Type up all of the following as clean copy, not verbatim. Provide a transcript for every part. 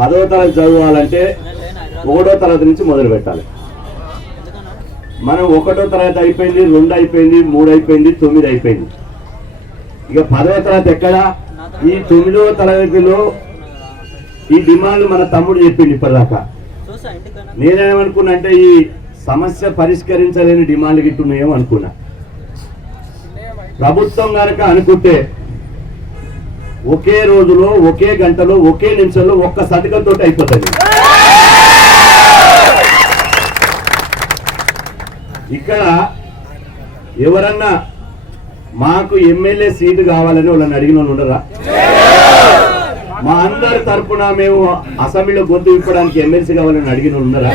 10వ తరగతి చదవాలంటే 1వ తరగతి నుంచి మొదలు పెట్టాలి. మనం 1వ తరగతి అయిపోయింది, 2 అయిపోయింది, 3 అయిపోయింది, 9 అయిపోయింది. ఇక 10వ తరగతి ఎక్కడ? ఈ 9వ తరగతిలో ఈ డిమాండ్ మన తమ్ముడు చెప్పింది ఇప్పటిదాకా. నేనేమనుకున్నా అంటే ఈ సమస్య పరిష్కరించలేని డిమాండ్లు గిట్టున్నాయేమో అనుకున్నా. ప్రభుత్వం కనుక అనుకుంటే ఒకే రోజులో, ఒకే గంటలో, ఒకే నిమిషంలో ఒక్క సంతకంతో అయిపోతుంది. ఇక్కడ ఎవరన్నా మాకు ఎమ్మెల్యే సీటు కావాలని వాళ్ళని అడిగిన వాళ్ళు ఉండరా? మా అందరి తరఫున మేము అసెంబ్లీలో గొంతు విప్పడానికి ఎమ్మెల్సీ కావాలని అడిగిన వాళ్ళు ఉన్నారా?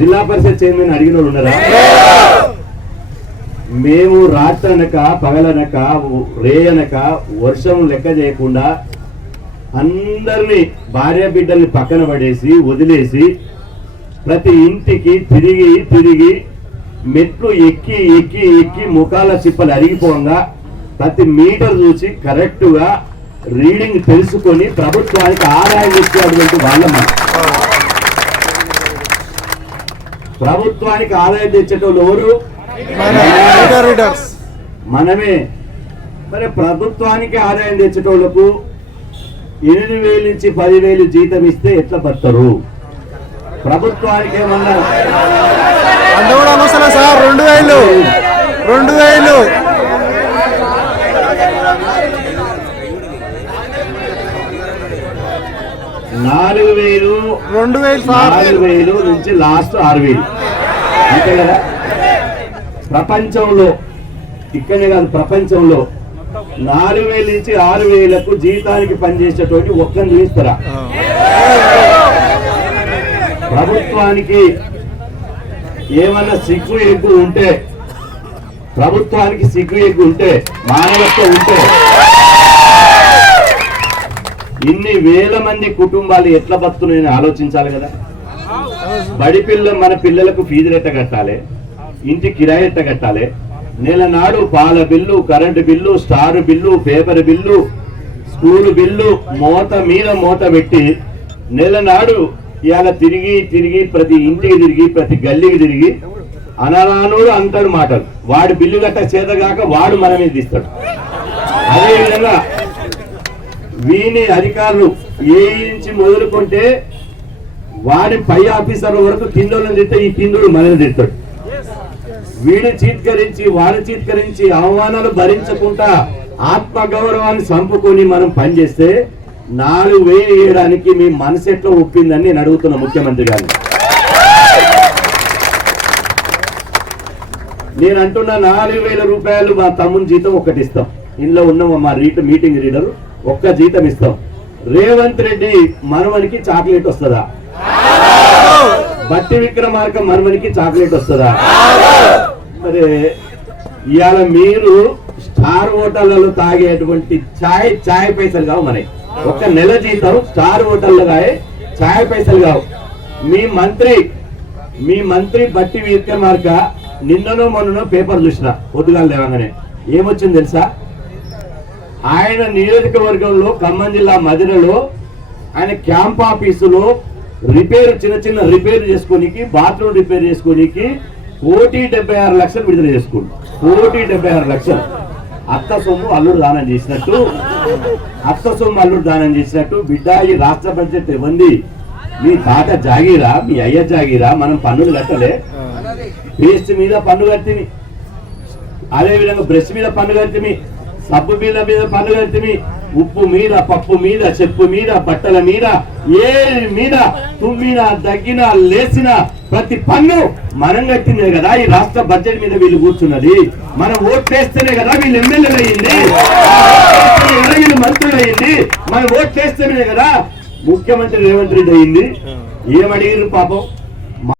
జిల్లా పరిషత్ చైర్మన్ అడిగిన వాళ్ళు ఉన్నారా? మేము రాత్రనక పగలనక రేయనక వర్షం లెక్క చేయకుండా అందరినీ భార్య బిడ్డల్ని పక్కన పడేసి వదిలేసి ప్రతి ఇంటికి తిరిగి తిరిగి మెట్లు ఎక్కి ఎక్కి ఎక్కి ముఖాల చిప్పలు అరిగిపోగా ప్రతి మీటర్ చూసి కరెక్ట్గా రీడింగ్ తెలుసుకొని ప్రభుత్వానికి ఆదాయం ఇచ్చేటువంటి వాళ్ళ ప్రభుత్వానికి ఆదాయం తెచ్చేటోళ్ళు ఎవరు? మనమే. మరి ప్రభుత్వానికి ఆదాయం తెచ్చేటోళ్లకు 8,000 నుంచి 10,000 జీతం ఇస్తే ఎట్లా బతారు? ప్రభుత్వానికి ఏమన్నా 4,000 నుంచి లాస్ట్ 6,000 అంతే కదా? ప్రపంచంలో ఇక్కడే కాదు, ప్రపంచంలో 4,000 నుంచి 6,000కు జీతానికి పనిచేసేటువంటి ఒక్కరిని చూస్తారా? ప్రభుత్వానికి ఏమన్నా సిగ్గు ఎగ్గు ఉంటే, ప్రభుత్వానికి సిగ్గు ఎగ్గు ఉంటే, మానవత్వం ఉంటే ఇన్ని వేల మంది కుటుంబాలు ఎట్లా బతున్నాయని ఆలోచించాలి కదా. బడి మన పిల్లలకు ఫీజులు ఎట్ట కట్టాలి, ఇంటి కిరాయి ఎట్ట కట్టాలి, నెల నాడు పాల bill, current bill, star bill, paper bill, school bill మోత మీద మోత పెట్టి నెల నాడు ఇవాళ తిరిగి తిరిగి ప్రతి ఇంటికి తిరిగి ప్రతి గల్లీకి తిరిగి అనరానుడు అంటాడు మాటలు. వాడు బిల్లు కట్ట చేతగాక వాడు మన మీద తీస్తాడు. అదేవిధంగా వీని అధికారులు ఏ నుంచి మొదలుకుంటే వాడి పై ఆఫీసర్ల వరకు కిందోళ్ళని తిట్టే ఈ కిందుడు మనల్ని తిట్టాడు. వీడు చీత్కరించి వాడు చీత్కరించి అవమానాలు భరించకుండా ఆత్మగౌరవాన్ని చంపుకొని మనం పనిచేస్తే 4,000 వేయడానికి మీ మనసు ఎట్లా ఒప్పిందని నేను అడుగుతున్నా ముఖ్యమంత్రి గారిని. నేను అంటున్నా 4,000 రూపాయలు మా తమ్ముని జీతం ఒకటి ఇస్తాం. ఇంట్లో ఉన్న మా మీటింగ్ రీడర్ ఒక్క జీతం ఇస్తాం. రేవంత్ రెడ్డి మనవనికి చాక్లెట్ వస్తుందా? బట్టి విక్రమార్క మనవనికి చాక్లెట్ వస్తుందా? మరి ఇవాళ మీరు స్టార్ హోటళ్లలో తాగేటువంటి చాయ్ పైసలు కావు. మనకి ఒక్క నెల జీతం స్టార్ హోటల్లో చాయ్ పైసలు కావు. మీ మంత్రి బట్టి విక్రమార్క నిన్ననో మొన్ననో పేపర్ చూసిన పొద్దుగాలు లేవగానే ఏమొచ్చింది తెలుసా? ఆయన నియోజకవర్గంలో ఖమ్మం జిల్లా మదిరలో ఆయన క్యాంప్ ఆఫీసులో చిన్న చిన్న రిపేర్ చేసుకోనికి, బాత్రూమ్ రిపేర్ చేసుకోనికి 1,76 లక్షలు విడుదల చేసుకుంటు. 1,76 లక్షలు. అత్త సొమ్ము అల్లుడు దానం చేసినట్టు బిడ్డ ఈ రాష్ట్ర బడ్జెట్ ఇవ్వండి. మీ తాత జాగీరా, మీ అయ్య జాగీరా, మనం పన్నులు కట్టలే. పేస్ట్ మీద పన్ను కట్టిమి, అదేవిధంగా బ్రష్ మీద పన్ను కట్టిమి, సబ్బు మీద పన్ను కట్టిమి, ఉప్పు మీద, పప్పు మీద, చెప్పు మీద, బట్టల మీద, ఏ మీద తుమ్మిన దగ్గిన లేచిన ప్రతి పన్ను మనం కట్టిందే కదా ఈ రాష్ట్ర బడ్జెట్ మీద వీళ్ళు కూర్చున్నది. మనం ఓట్లేస్తేనే కదా వీళ్ళు ఎమ్మెల్యేలు అయ్యింది, వీళ్ళు మంత్రులు అయ్యింది. మనం ఓట్లేస్తేనే కదా ముఖ్యమంత్రి రేవంత్ రెడ్డి అయ్యింది. ఏమడిగారు పాపం?